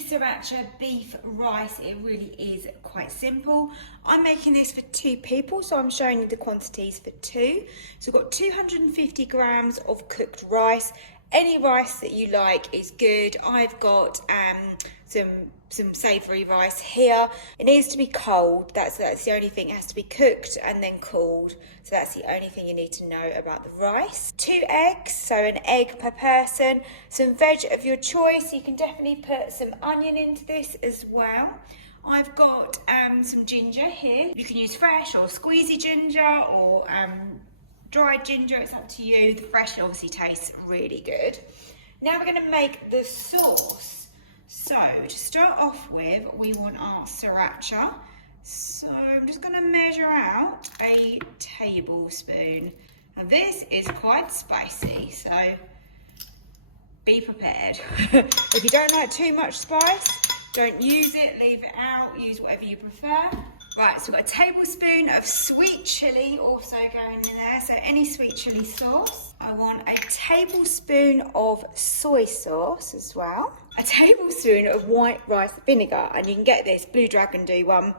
sticky sriracha beef rice. It really is quite simple. I'm making this for 2 people, so I'm showing you the quantities for 2. So I've got 250 grams of cooked rice. Any rice that you like is good. I've got some savoury rice here. It needs to be cold. That's the only thing. It has to be cooked and then cooled. So that's the only thing you need to know about the rice. 2 eggs, so an egg per person. Some veg of your choice. You can definitely put some onion into this as well. I've got some ginger here. You can use fresh or squeezy ginger or dried ginger. It's up to you. The fresh obviously tastes really good. Now we're going to make the sauce. So to start off with, we want our sriracha. So I'm just going to measure out a tablespoon. Now this is quite spicy, so be prepared. If you don't like too much spice, don't use it, leave it out, use whatever you prefer. Right, so we've got a tablespoon of sweet chilli also going in there, so any sweet chilli sauce. I want a tablespoon of soy sauce as well. A tablespoon of white rice vinegar, and you can get this, Blue Dragon do one,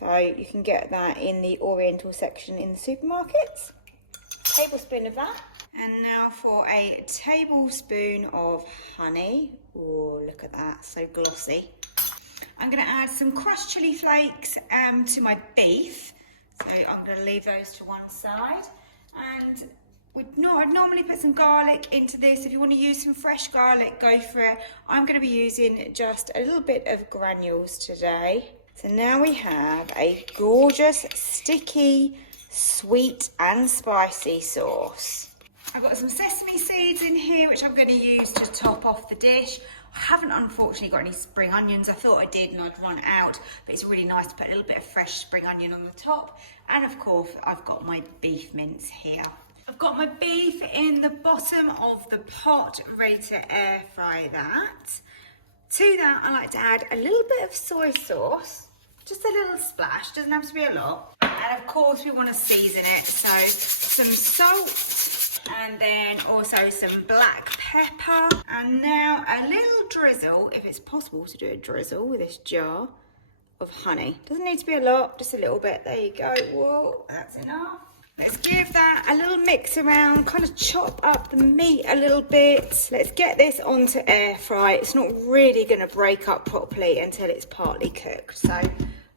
so you can get that in the Oriental section in the supermarkets. Tablespoon of that. And now for a tablespoon of honey. Oh, look at that, so glossy. I'm going to add some crushed chilli flakes to my beef. So I'm going to leave those to one side. And I'd normally put some garlic into this. If you want to use some fresh garlic, go for it. I'm going to be using just a little bit of granules today. So now we have a gorgeous, sticky, sweet and spicy sauce. I've got some sesame seeds in here, which I'm going to use to top off the dish. I haven't unfortunately got any spring onions. I thought I did and I'd run out, but it's really nice to put a little bit of fresh spring onion on the top. And of course, I've got my beef mince here. I've got my beef in the bottom of the pot, ready to air fry that. To that, I like to add a little bit of soy sauce, just a little splash, doesn't have to be a lot. And of course, we want to season it, so some salt, and then also some black pepper, and now a little drizzle, if it's possible to do a drizzle with this jar of honey. Doesn't need to be a lot, just a little bit. There you go. Whoa, that's enough. Let's give that a little mix around, kind of chop up the meat a little bit. Let's get this onto air fry. It's not really going to break up properly until it's partly cooked. So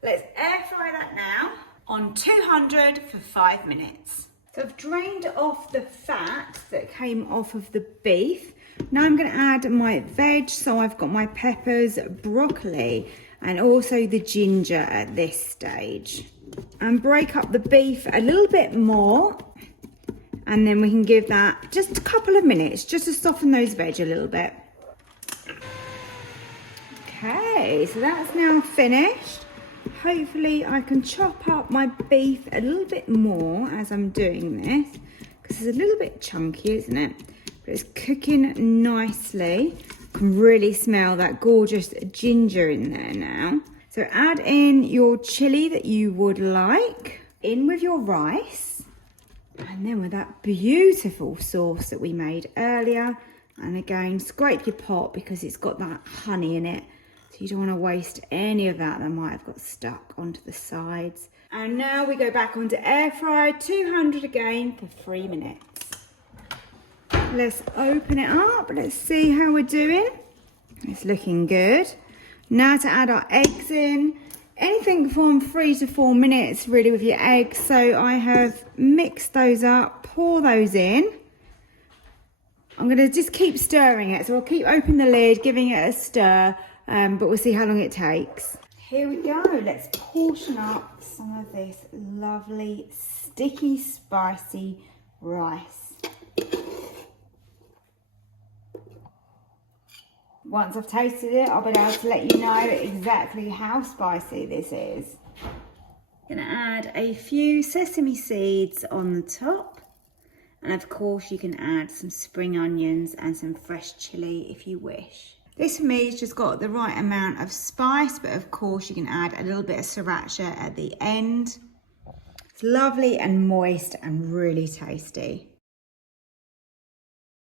let's air fry that now on 200 for 5 minutes. So I've drained off the fat that came off of the beef. Now I'm going to add my veg. So I've got my peppers, broccoli, and also the ginger at this stage. And break up the beef a little bit more. And then we can give that just a couple of minutes, just to soften those veg a little bit. Okay, so that's now finished. Hopefully I can chop up my beef a little bit more as I'm doing this, because it's a little bit chunky, isn't it? But it's cooking nicely. I can really smell that gorgeous ginger in there now. So add in your chili that you would like, in with your rice, and then with that beautiful sauce that we made earlier. And again, scrape your pot because it's got that honey in it. So you don't want to waste any of that might have got stuck onto the sides. And now we go back onto air fry, 200 again for 3 minutes. Let's open it up. Let's see how we're doing. It's looking good. Now to add our eggs in. Anything from 3 to 4 minutes really with your eggs. So I have mixed those up, pour those in. I'm going to just keep stirring it. So I'll keep opening the lid, giving it a stir. But we'll see how long it takes. Here we go. Let's portion up some of this lovely, sticky, spicy rice. Once I've tasted it, I'll be able to let you know exactly how spicy this is. I'm going to add a few sesame seeds on the top. And of course, you can add some spring onions and some fresh chili if you wish. This for me has just got the right amount of spice, but of course you can add a little bit of sriracha at the end. It's lovely and moist and really tasty.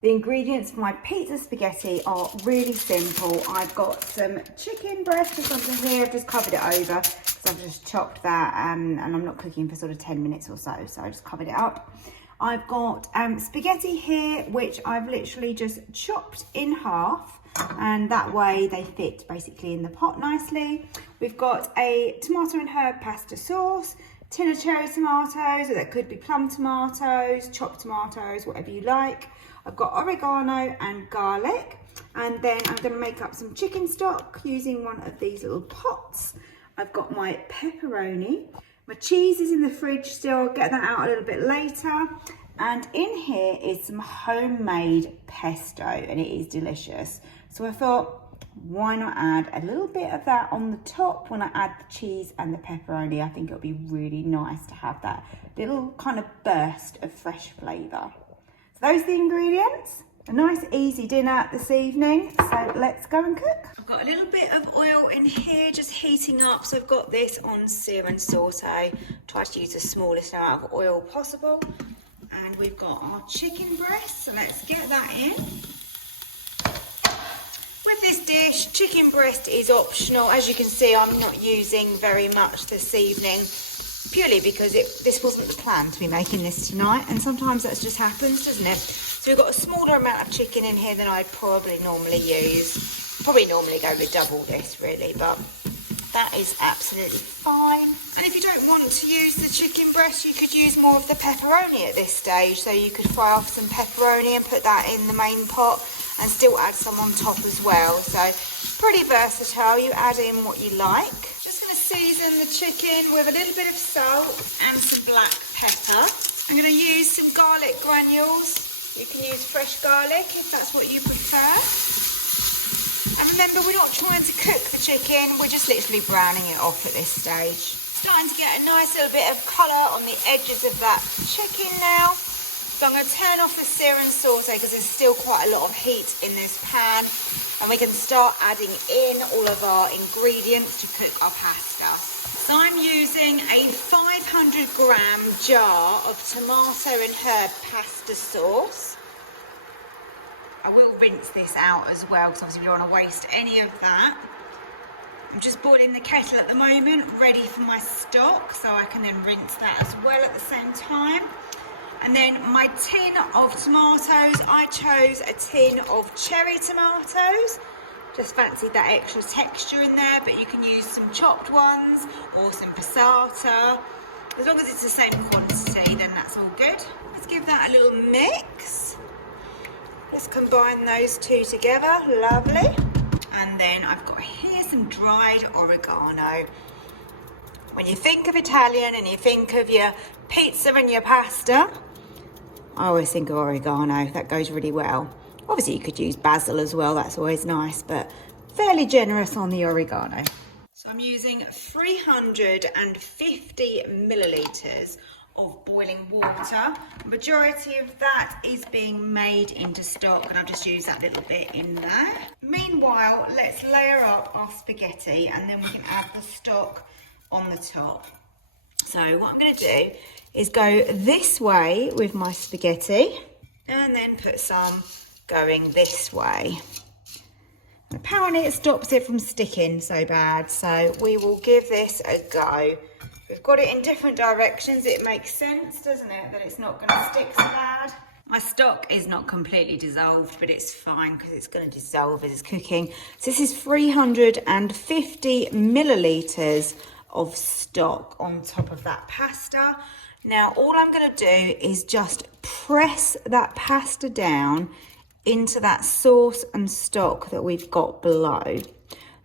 The ingredients for my pizza spaghetti are really simple. I've got some chicken breast or something here. I've just covered it over because I've just chopped that and I'm not cooking for sort of 10 minutes or so. So I just covered it up. I've got spaghetti here, which I've literally just chopped in half, and that way they fit basically in the pot nicely. We've got a tomato and herb pasta sauce, tin of cherry tomatoes, or that could be plum tomatoes, chopped tomatoes, whatever you like. I've got oregano and garlic, and then I'm going to make up some chicken stock using one of these little pots. I've got my pepperoni. My cheese is in the fridge still, I'll get that out a little bit later. And in here is some homemade pesto, and it is delicious. So I thought, why not add a little bit of that on the top when I add the cheese and the pepperoni? I think it'll be really nice to have that little kind of burst of fresh flavour. So those are the ingredients. A nice easy dinner this evening, so let's go and cook. I've got a little bit of oil in here just heating up, so I've got this on sear and saute. Try to use the smallest amount of oil possible. And we've got our chicken breast, so let's get that in. With this dish, chicken breast is optional. As you can see, I'm not using very much this evening, purely because this wasn't the plan to be making this tonight, and sometimes that just happens, doesn't it? So we've got a smaller amount of chicken in here than I'd probably normally use. Probably normally go with double this really, but that is absolutely fine. And if you don't want to use the chicken breast, you could use more of the pepperoni at this stage. So you could fry off some pepperoni and put that in the main pot and still add some on top as well. So pretty versatile, you add in what you like. Just going to season the chicken with a little bit of salt and some black pepper. I'm going to use some garlic granules. You can use fresh garlic if that's what you prefer. And remember, we're not trying to cook the chicken, we're just literally browning it off at this stage. Starting to get a nice little bit of colour on the edges of that chicken now. So I'm going to turn off the sear and saute because there's still quite a lot of heat in this pan. And we can start adding in all of our ingredients to cook our pasta. So I'm using a 500 gram jar of tomato and herb pasta sauce. I will rinse this out as well because obviously we don't want to waste any of that. I'm just boiling the kettle at the moment, ready for my stock, so I can then rinse that as well at the same time. And then my tin of tomatoes, I chose a tin of cherry tomatoes. Just fancied that extra texture in there, but you can use some chopped ones or some passata. As long as it's the same quantity, then that's all good. Let's give that a little mix. Let's combine those two together, lovely. And then I've got here some dried oregano. When you think of Italian and you think of your pizza and your pasta, I always think of oregano, that goes really well. Obviously you could use basil as well, that's always nice, but fairly generous on the oregano. So I'm using 350 millilitres of boiling water. The majority of that is being made into stock, and I've just used that little bit in there. Meanwhile, let's layer up our spaghetti and then we can add the stock on the top. So what I'm going to do is go this way with my spaghetti and then put some going this way. And apparently it stops it from sticking so bad, so we will give this a go. We've got it in different directions, it makes sense, doesn't it, that it's not going to stick so bad. My stock is not completely dissolved, but it's fine because it's going to dissolve as it's cooking. So this is 350 millilitres of stock on top of that pasta. Now all I'm going to do is just press that pasta down into that sauce and stock that we've got below.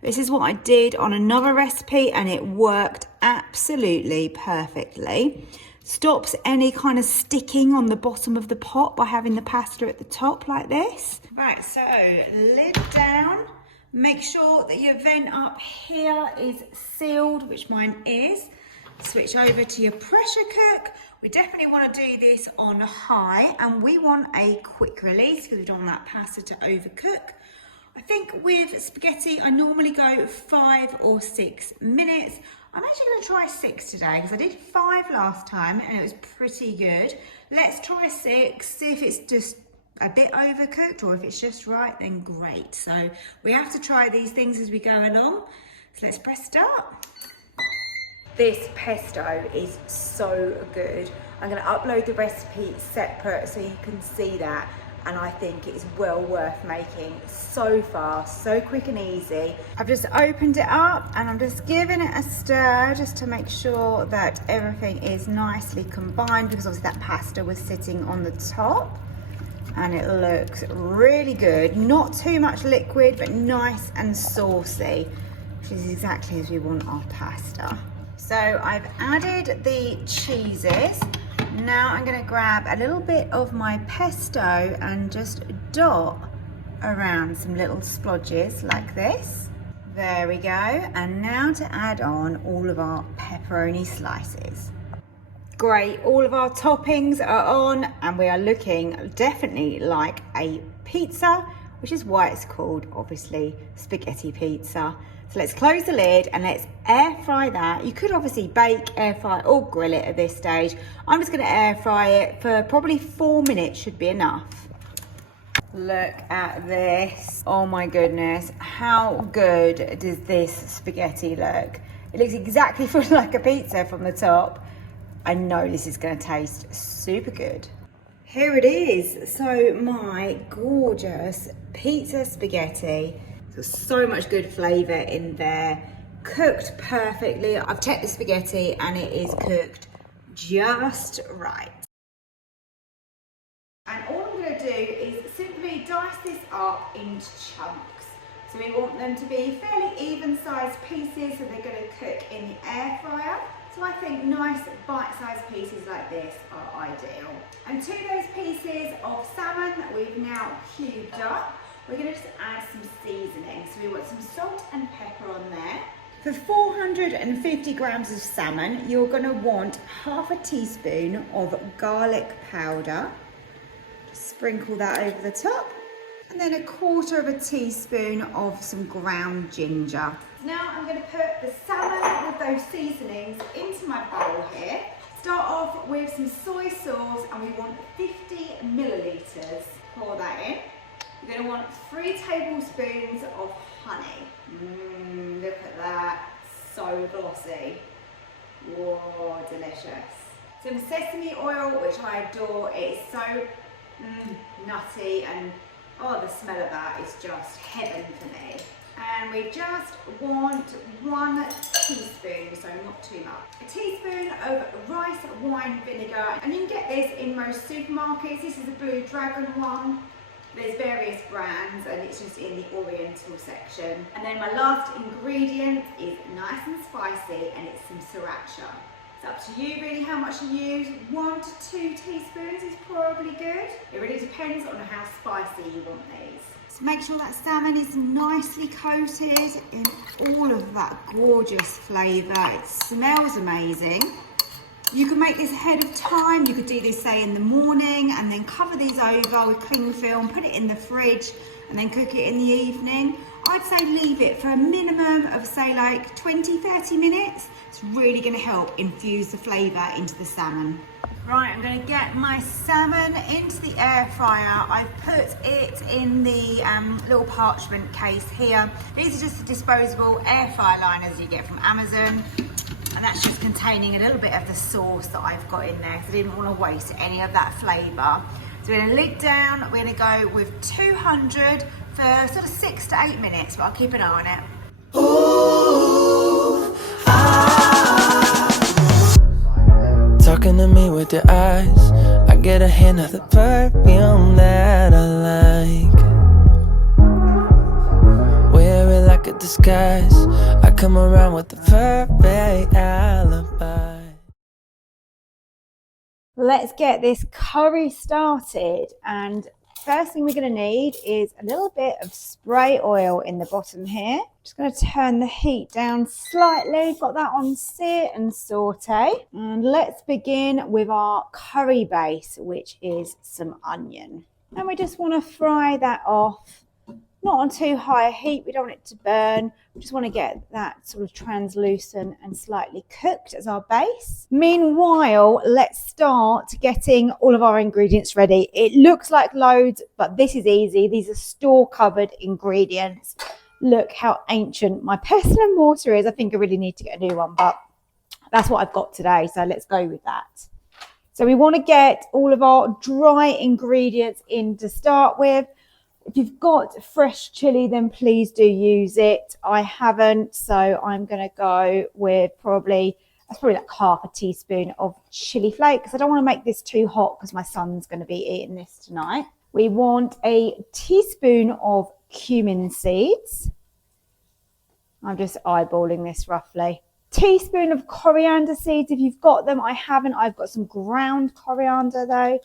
This is what I did on another recipe and it worked absolutely perfectly. Stops any kind of sticking on the bottom of the pot by having the pasta at the top like this. Right, so lid down. Make sure that your vent up here is sealed, which mine is. Switch over to your pressure cook. We definitely want to do this on high and we want a quick release because we don't want that pasta to overcook. I think with spaghetti, I normally go 5 or 6 minutes. I'm actually going to try 6 today because I did 5 last time and it was pretty good. Let's try 6, see if it's just a bit overcooked, or if it's just right, then great. So we have to try these things as we go along. So let's press start. This pesto is so good. I'm going to upload the recipe separate so you can see that, and I think it's well worth making. So fast, so quick and easy. I've just opened it up and I'm just giving it a stir just to make sure that everything is nicely combined, because obviously that pasta was sitting on the top. And it looks really good. Not too much liquid, but nice and saucy, which is exactly as we want our pasta. So I've added the cheeses. Now I'm going to grab a little bit of my pesto and just dot around some little splodges like this. There we go. And now to add on all of our pepperoni slices. Great, all of our toppings are on and we are looking definitely like a pizza, which is why it's called, obviously, spaghetti pizza. So let's close the lid and let's air fry that. You could obviously bake, air fry or grill it at this stage. I'm just going to air fry it for probably 4 minutes, should be enough. Look at this. Oh my goodness, how good does this spaghetti look? It looks exactly like a pizza from the top. I know this is going to taste super good. Here it is. So my gorgeous pizza spaghetti. There's so much good flavour in there. Cooked perfectly. I've checked the spaghetti and it is cooked just right. And all I'm going to do is simply dice this up into chunks. So we want them to be fairly even sized pieces, so they're going to cook in the air fryer. So I think nice bite-sized pieces like this are ideal. And to those pieces of salmon that we've now cubed up, we're going to just add some seasoning. So we want some salt and pepper on there. For 450 grams of salmon, you're going to want half a teaspoon of garlic powder. Just sprinkle that over the top. And then 1/4 of a teaspoon of some ground ginger. Now I'm going to put the salmon with those seasonings into my bowl here. Start off with some soy sauce and we want 50 millilitres. Pour that in. You're going to want 3 tablespoons of honey. Look at that, so glossy. Whoa, delicious. Some sesame oil, which I adore. It's so nutty, and oh, the smell of that is just heaven for me. And we just want 1 teaspoon, so not too much. A teaspoon of rice wine vinegar, and you can get this in most supermarkets. This is the Blue Dragon one. There's various brands and it's just in the Oriental section. And then my last ingredient is nice and spicy, and it's some sriracha. It's up to you really how much you use. 1 to 2 teaspoons is probably good. It really depends on how spicy you want these. So make sure that salmon is nicely coated in all of that gorgeous flavour. It smells amazing. You can make this ahead of time. You could do this, say, in the morning and then cover these over with cling film, put it in the fridge and then cook it in the evening. I'd say leave it for a minimum of, say, like 20-30 minutes. It's really going to help infuse the flavour into the salmon. Right, I'm going to get my salmon into the air fryer. I've put it in the little parchment case here. These are just the disposable air fryer liners you get from Amazon. And that's just containing a little bit of the sauce that I've got in there, because I didn't want to waste any of that flavour. So we're going to lid down, we're going to go with 200 for sort of 6 to 8 minutes, but I'll keep an eye on it. Ooh, Talking to me with your eyes, I get a hint of the perfume that I like. Wear it like a disguise, I come around with the perfect alibi. Let's get this curry started, and first thing we're going to need is a little bit of spray oil in the bottom here. Just going to turn the heat down slightly, got that on sear and saute. And let's begin with our curry base, which is some onion. And we just want to fry that off not on too high a heat. We don't want it to burn. We just want to get that sort of translucent and slightly cooked as our base. Meanwhile, let's start getting all of our ingredients ready. It looks like loads, but this is easy. These are store cupboard ingredients. Look how ancient my pestle and mortar is. I think I really need to get a new one, but that's what I've got today. So let's go with that. So we want to get all of our dry ingredients in to start with. If you've got fresh chili, then please do use it. I haven't, so I'm going to go with probably like half a teaspoon of chili flakes. I don't want to make this too hot because my son's going to be eating this tonight. We want a teaspoon of cumin seeds. I'm just eyeballing this roughly. Teaspoon of coriander seeds if you've got them. I haven't. I've got some ground coriander though,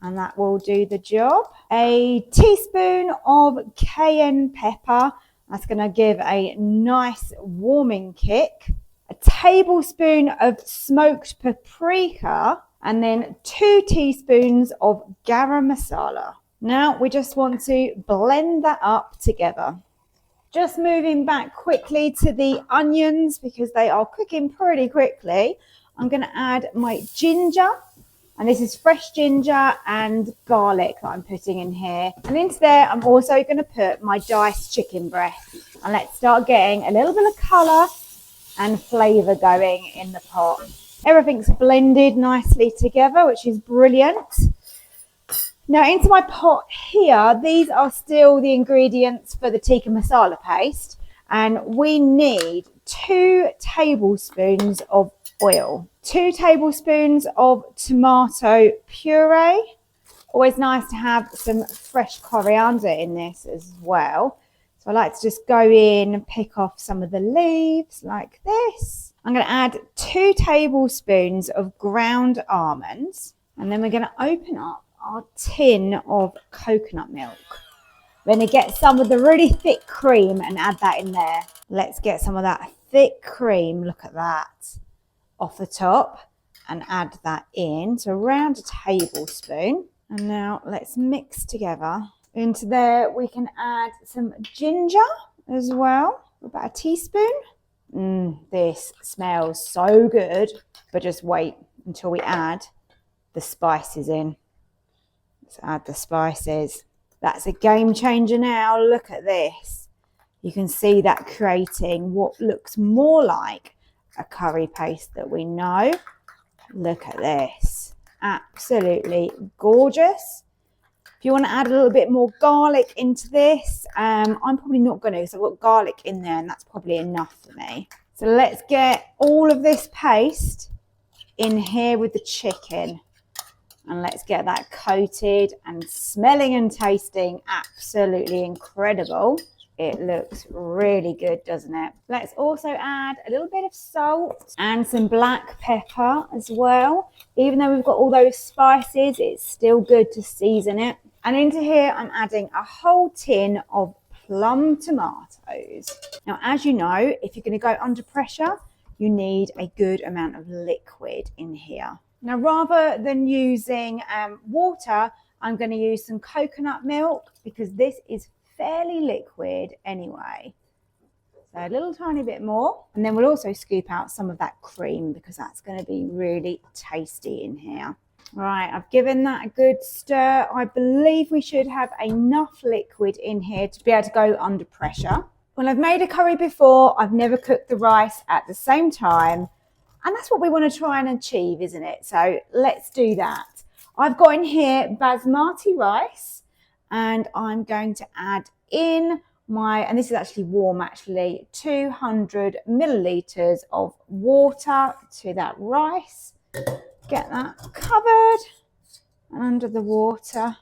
and that will do the job. A teaspoon of cayenne pepper. That's going to give a nice warming kick. A tablespoon of smoked paprika, and then 2 teaspoons of garam masala. Now we just want to blend that up together. Just moving back quickly to the onions because they are cooking pretty quickly. I'm going to add my ginger. And this is fresh ginger and garlic that I'm putting in here. And into there, I'm also going to put my diced chicken breast. And let's start getting a little bit of colour and flavour going in the pot. Everything's blended nicely together, which is brilliant. Now into my pot here, these are still the ingredients for the tikka masala paste. And we need 2 tablespoons of oil, 2 tablespoons of tomato puree. Always nice to have some fresh coriander in this as well. So I like to just go in and pick off some of the leaves like this. I'm going to add 2 tablespoons of ground almonds, and then we're going to open up our tin of coconut milk. We're going to get some of the really thick cream and add that in there. Let's get some of that thick cream, look at that, off the top and add that in. So around a tablespoon. And now let's mix together. Into there we can add some ginger as well, about a teaspoon. This smells so good, but just wait until we add the spices in. Let's add the spices. That's a game changer now. Look at this. You can see that creating what looks more like a curry paste that we know. Look at this. Absolutely gorgeous. If you want to add a little bit more garlic into this, I'm probably not going to because I've got garlic in there and that's probably enough for me. So let's get all of this paste in here with the chicken. And let's get that coated and smelling and tasting absolutely incredible. It looks really good, doesn't it? Let's also add a little bit of salt and some black pepper as well. Even though we've got all those spices, it's still good to season it. And into here, I'm adding a whole tin of plum tomatoes. Now, as you know, if you're going to go under pressure, you need a good amount of liquid in here. Now, rather than using water, I'm going to use some coconut milk because this is fairly liquid anyway. So a little tiny bit more. And then we'll also scoop out some of that cream because that's going to be really tasty in here. Right, I've given that a good stir. I believe we should have enough liquid in here to be able to go under pressure. When I've made a curry before, I've never cooked the rice at the same time. And that's what we want to try and achieve, isn't it? So let's do that. I've got in here basmati rice and I'm going to add in and this is actually warm actually, 200 millilitres of water to that rice. Get that covered and under the water.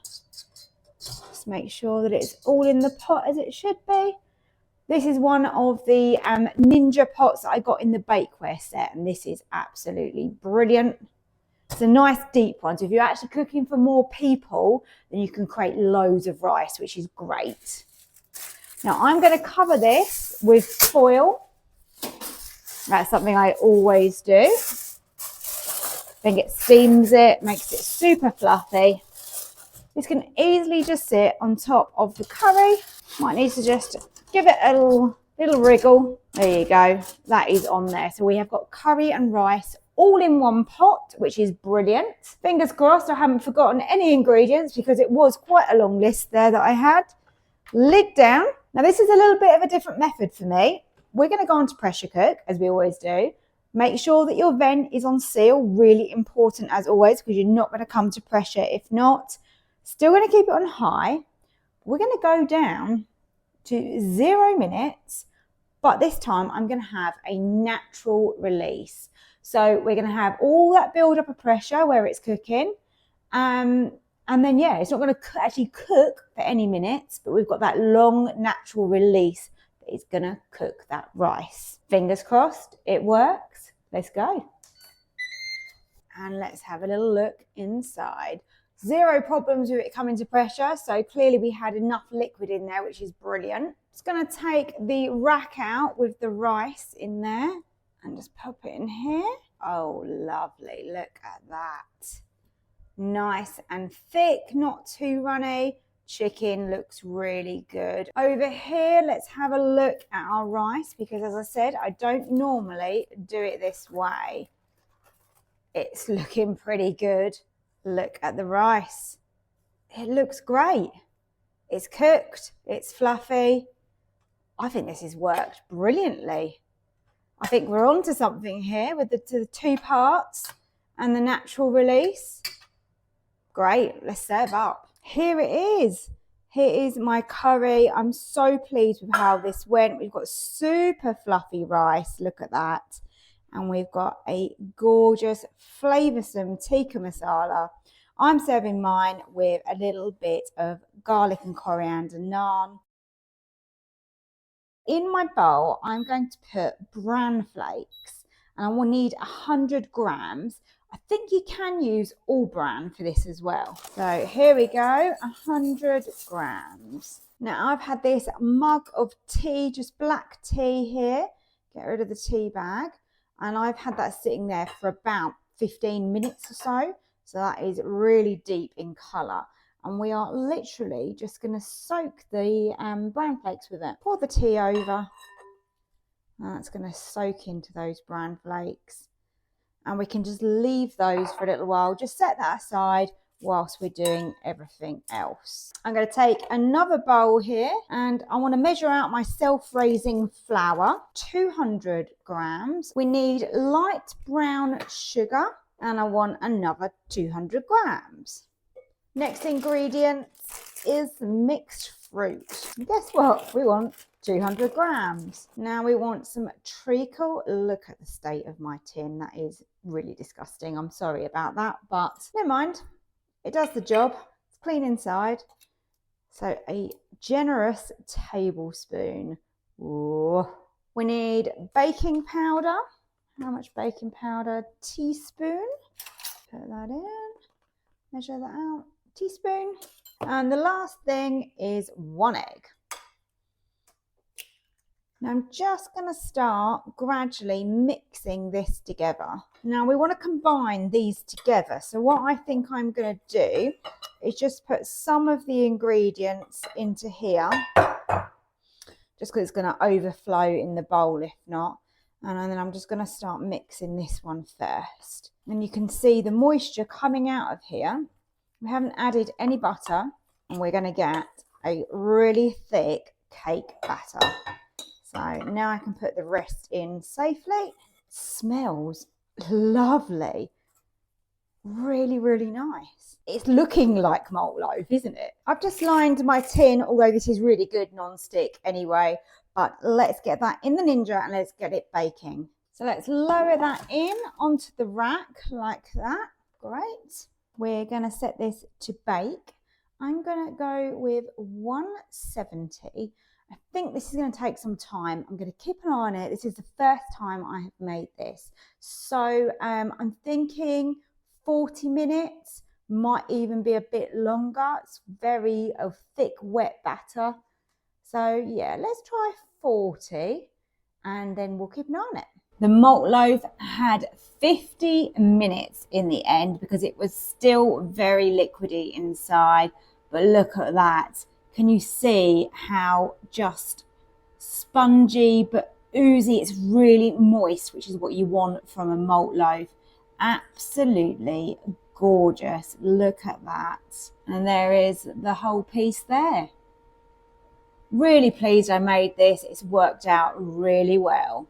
Just make sure that it's all in the pot as it should be. This is one of the Ninja pots that I got in the bakeware set, and this is absolutely brilliant. It's a nice deep one, so if you're actually cooking for more people, then you can create loads of rice, which is great. Now I'm going to cover this with foil. That's something I always do. Then it steams it, makes it super fluffy. This can easily just sit on top of the curry Might need to just give it a little wriggle. There you go. That is on there. So we have got curry and rice all in one pot, which is brilliant. Fingers crossed I haven't forgotten any ingredients because it was quite a long list there that I had. Lid down. Now this is a little bit of a different method for me. We're going to go on to pressure cook as we always do. Make sure that your vent is on seal, really important as always, because you're not going to come to pressure if not. Still going to keep it on high. We're going to go down to 0 minutes, but this time I'm going to have a natural release. So we're going to have all that build up of pressure where it's cooking. And then, yeah, it's not going to actually cook for any minutes, but we've got that long natural release that is going to cook that rice. Fingers crossed, it works. Let's go. And let's have a little look inside. Zero problems with it coming to pressure. So clearly we had enough liquid in there, which is brilliant. Just going to take the rack out with the rice in there and just pop it in here. Oh, lovely. Look at that. Nice and thick, not too runny. Chicken looks really good. Over here, let's have a look at our rice because as I said, I don't normally do it this way. It's looking pretty good. Look at the rice. It looks great. It's cooked. It's fluffy. I think this has worked brilliantly. I think we're on to something here with the two parts and the natural release. Great. Let's serve up. Here it is. Here is my curry. I'm so pleased with how this went. We've got super fluffy rice. Look at that. And we've got a gorgeous flavoursome tikka masala. I'm serving mine with a little bit of garlic and coriander naan. In my bowl, I'm going to put bran flakes and I will need 100 grams. I think you can use all bran for this as well. So here we go, 100 grams. Now I've had this mug of tea, just black tea here. Get rid of the tea bag. And I've had that sitting there for about 15 minutes or so. So that is really deep in colour. And we are literally just going to soak the bran flakes with it. Pour the tea over. And that's going to soak into those bran flakes. And we can just leave those for a little while. Just set that aside whilst we're doing everything else. I'm going to take another bowl here and I want to measure out my self-raising flour, 200 grams. We need light brown sugar and I want another 200 grams. Next ingredient is mixed fruit. And guess what? We want 200 grams. Now we want some treacle. Look at the state of my tin. That is really disgusting. I'm sorry about that, but never mind. It does the job. It's clean inside. So a generous tablespoon. Ooh. We need baking powder. How much baking powder? Teaspoon. Put that in. Measure that out. Teaspoon. And the last thing is 1 egg. Now I'm just going to start gradually mixing this together. Now we want to combine these together. So what I think I'm going to do is just put some of the ingredients into here. Just because it's going to overflow in the bowl if not. And then I'm just going to start mixing this one first. And you can see the moisture coming out of here. We haven't added any butter. And we're going to get a really thick cake batter. So now I can put the rest in safely. Smells lovely. Really, really nice. It's looking like malt loaf, isn't it? I've just lined my tin, although this is really good non-stick anyway. But let's get that in the Ninja and let's get it baking. So let's lower that in onto the rack like that. Great. We're going to set this to bake. I'm going to go with 170. I think this is going to take some time. I'm going to keep an eye on it. This is the first time I have made this. So I'm thinking 40 minutes, might even be a bit longer. It's very thick, wet batter. So yeah, let's try 40 and then we'll keep an eye on it. The malt loaf had 50 minutes in the end because it was still very liquidy inside. But look at that. Can you see how just spongy but oozy? It's really moist, which is what you want from a malt loaf. Absolutely gorgeous. Look at that. And there is the whole piece there. Really pleased I made this. It's worked out really well.